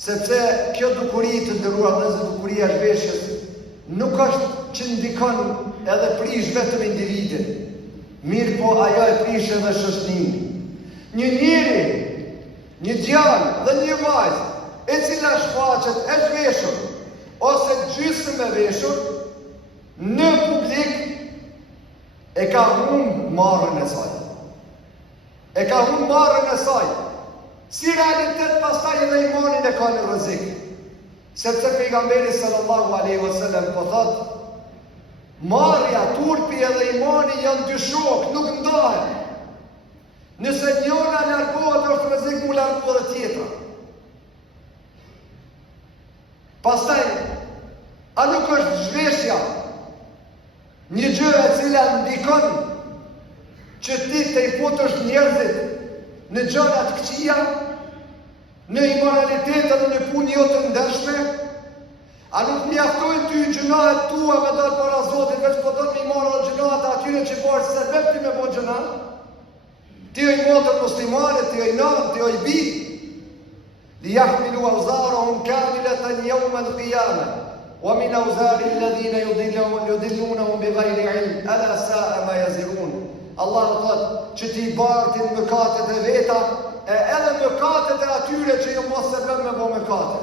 Sepse kjo dukuri të ndëruar nëse dukuria e zhveshjes nuk është që ndikon edhe prish vetëm individin, mirë po ajo e prish edhe shoqërinë. Një njeri, një djalë dhe një vajzë e cila shfaqet e zhveshur ose gjysmë e veshur në publik e ka humbë marrën e saj. E ka humbë marrën e saj. Si realitet pastaj edhe imanin e ka në rrezik. Sepse pejgamberi sallallahu alaihi wasallam po thot, marrja, turpi edhe imani janë dy shok, nuk ndahen. Nëse njëra largohet është rrezik mu largu edhe tjetra. Pastaj, a nuk është zhveshja një gjë e cila ndikon që ti të i futesh njerëzit në gjërat këqija, në imoralitet dhe në punë jo të ndershme? A nuk mjaftojnë ty gjënahet tua me dalë para Zotit, veç po do të mi marrë gjënahet atyre që bërë se ti me bo gjënahet? Ti oj motër muslimane, ti oj nënë, ti oj bi. Li jahmilu auzarahum kamilatan yawma al-qiyama wa min auzari alladhina yudillunahum bighayri ilm ala sa'a ma yazirun. Allah thot që ti bartin mëkatet e veta e edhe mëkatet e atyre që jo mos se bën me bo mëkate.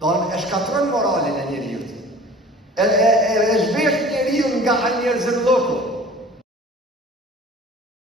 Don e shkatron moralin e njeriut. E zhvesh njeriun nga njerëzit lloku.